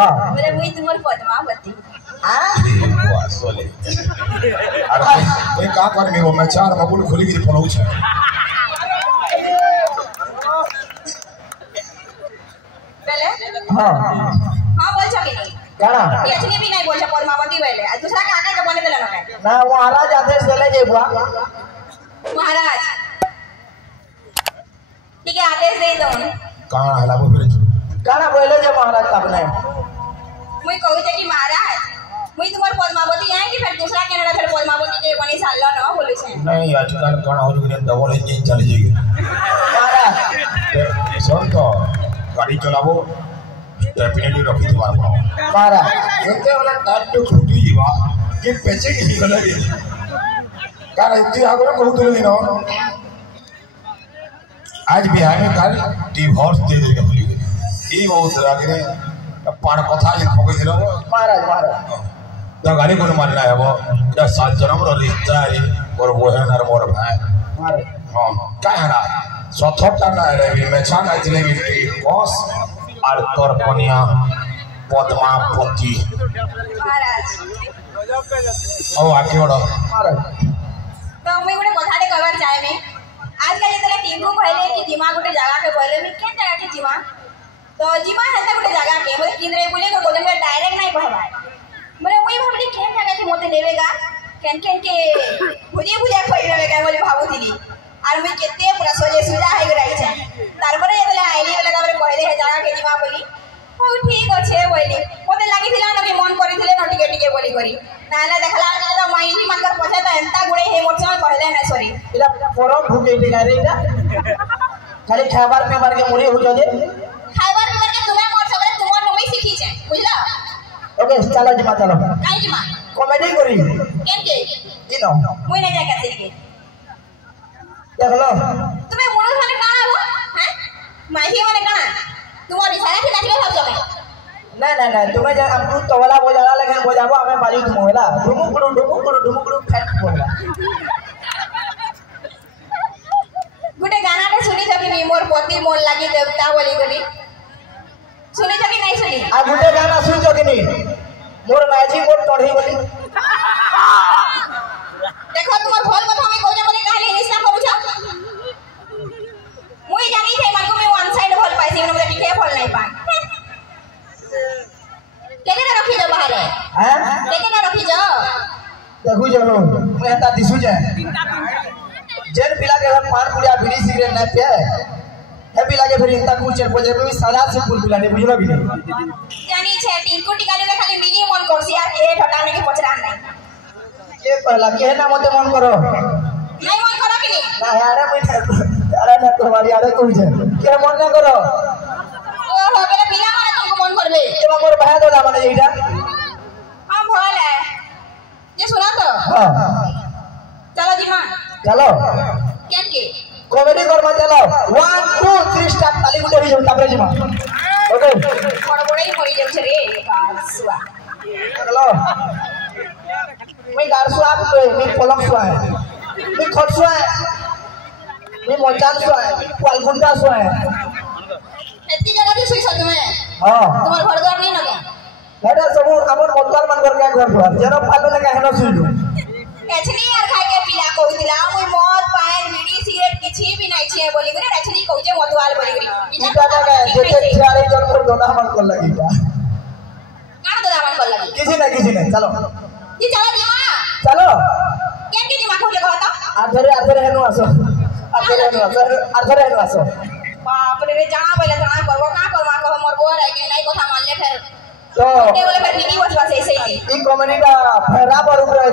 हां बोले मुई तुमर पद्मावती वाह सोले अरे कोई का कर में वो मैं चार मगुल खुली गिरी पलौ छ पहले हां हां बोल छ के नहीं काना ये छके भी नहीं बोल छ पद्मावती बोले आ दूसरा काका के बोले देला ना वो महाराज आदेश देले जेबा महाराज ठीक है आदेश दे दो काना हला वो फिर काना बोले जे महाराज आपने मुई कहू छे कि महाराज मुई तुम्हार पद्मावती है कि फिर दूसरा केनडा फिर पद्मावती के बनी साल न बोले छे नहीं आजकल काना हो गए डबल इंजन चल जाएगी महाराज सुन तो गाड़ी चलाबो डेफिनेटली रखी तुम्हारा पाओ महाराज एते वाला टाट तो छुटी जीवा कि पेचे की गले कार इतनी आगरा बहुत दिन हो आज बिहार में कल डिवोर्स दे देके भूली गई ई बहुत आगे पार कथा जे पकई दिलो महाराज महाराज तो गाड़ी को मानना है वो द सात जन्म रो रिश्ता है और वो है नर मोर भाई महाराज हां का है ना सथटा ना रे में छान आइले भी बॉस और तोर कन्या पद्मावती महाराज ओ आके ओडो महाराज तो मैं गोटे कथाटे कहबार चाहे में आजकल जेतले टीमू कहले कि जिमा गोटे जगह के कहले मैं केन जगह के जिमा तो जिमा हेता गोटे जगह के बोले किनरे बोले को बोले डायरेक्ट नहीं कहबा बोले ओई भाबली केन जगह के मोते लेवेगा केन केन के भुजे भुजे खइलेगा बोले भाबुतिली और मैं केते पूरा सोजे सुजा है रही छे तारपरे जेतले आईली वाला तारे कहले हे जगह के जिमा बोली ओ ठीक अच्छे बोली मोते लागि थिला न कि मन करिथिले न टिके टिके बोली करी नाला देखला तो माइनी मनकर पछे तो एंता गुडे हे मोर समय कहले ना सॉरी इला परम भूखे टिका रे इला खाली खाबार पीबार के मुरी हो जाजे खाइबार पीबार के तुम्हें मोर सबरे तुमर नमी सीखी छे बुझला ओके चलो जिमा चलो काई जिमा कॉमेडी करी केन के किनो मुई नहीं जाके सीखे देख लो तुम्हें मोर माने काना हो हैं माही माने काना तुम्हारी सारा के नाचियो सब जमे ना तुम्हें जब हम तो वाला बजाला लेकिन बजाबो हमें बाजू तुम होला ढुमुकुडु फैट बोला गुटे गाना ने सुनी छ कि मोर पति मोर लागि देवता बोली करी सुनी छ कि नहीं सुनी आ गुटे गाना सुन छ कि नहीं मोर नाजी मोर टढ़ी बोली देखो तुम्हार भोल कथा में कोने बोले कहले निस्ता कहू छ मुई जानी थे मानको में वन साइड भोल पाइसी ने बोले टिके भोल नहीं पाए केने ना रखी जा बाहर हैं केने ना रखी जा देखू जनो मैं ता दिसु जाए जेन पिला के पान पुड़िया बीड़ी सिगरेट ना पे हे पिला के फिर इंता कुछ बजे में सादा से फूल पिला दे बुझलो कि जानी छे टिंकू टिकाले के खाली मिनी मन करसी यार ए हटाने के पचरा नहीं के कहला के ना मते मन करो नहीं मन करो कि नहीं ना यार मैं अरे ना तुम्हारी यार कोई है के मन ना करो ओ हो गेले पिला माने तुमको मन करबे ए मोर भाई दोला माने एटा हां भोल है ये सुना तो हां चलो जी मां चलो केन के कॉमेडी करवा चलो 1 2 3 स्टार्ट ताली गुटे भी तापरे जिमा ओके बड़ बड़े ही मरी जाऊ छे रे कासुआ चलो मैं गारसुआ पे मैं पलक सुआ है मैं खटसुआ है मैं मोचान सुआ है मैं पालगुंडा सुआ है इतनी जगह भी सुई सकते में हां तुम्हार घर द्वार नहीं लगे हेडा सब हमर मोतवार मन कर के घर द्वार जेनो पालो लगा हेनो सुइलु एचनी यार खाए के पिला कहउतिला मुई मौत पाए बीड़ी सिगरेट किछि भी नहीं छे बोली करे एचनी कहउचे मतवाल बोली करे इटा जगह जेते चारे जन पर दोना मन कर लगी जा का दोना मन कर लगी किसी नहीं चलो ये चलो जी मां चलो केन के दिमाग खोले कहता आधरे हेनो आसो आधरे हेनो आसो बाप रे जाना पहले जाना करबो का करबा कहो मोर बोर है कि नहीं कथा मान ले फिर तो बोले फिर मिनी बस ऐसे ही ई कॉमेडी का फेरा पर ऊपर है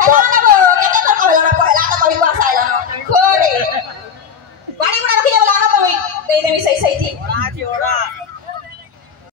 हेलो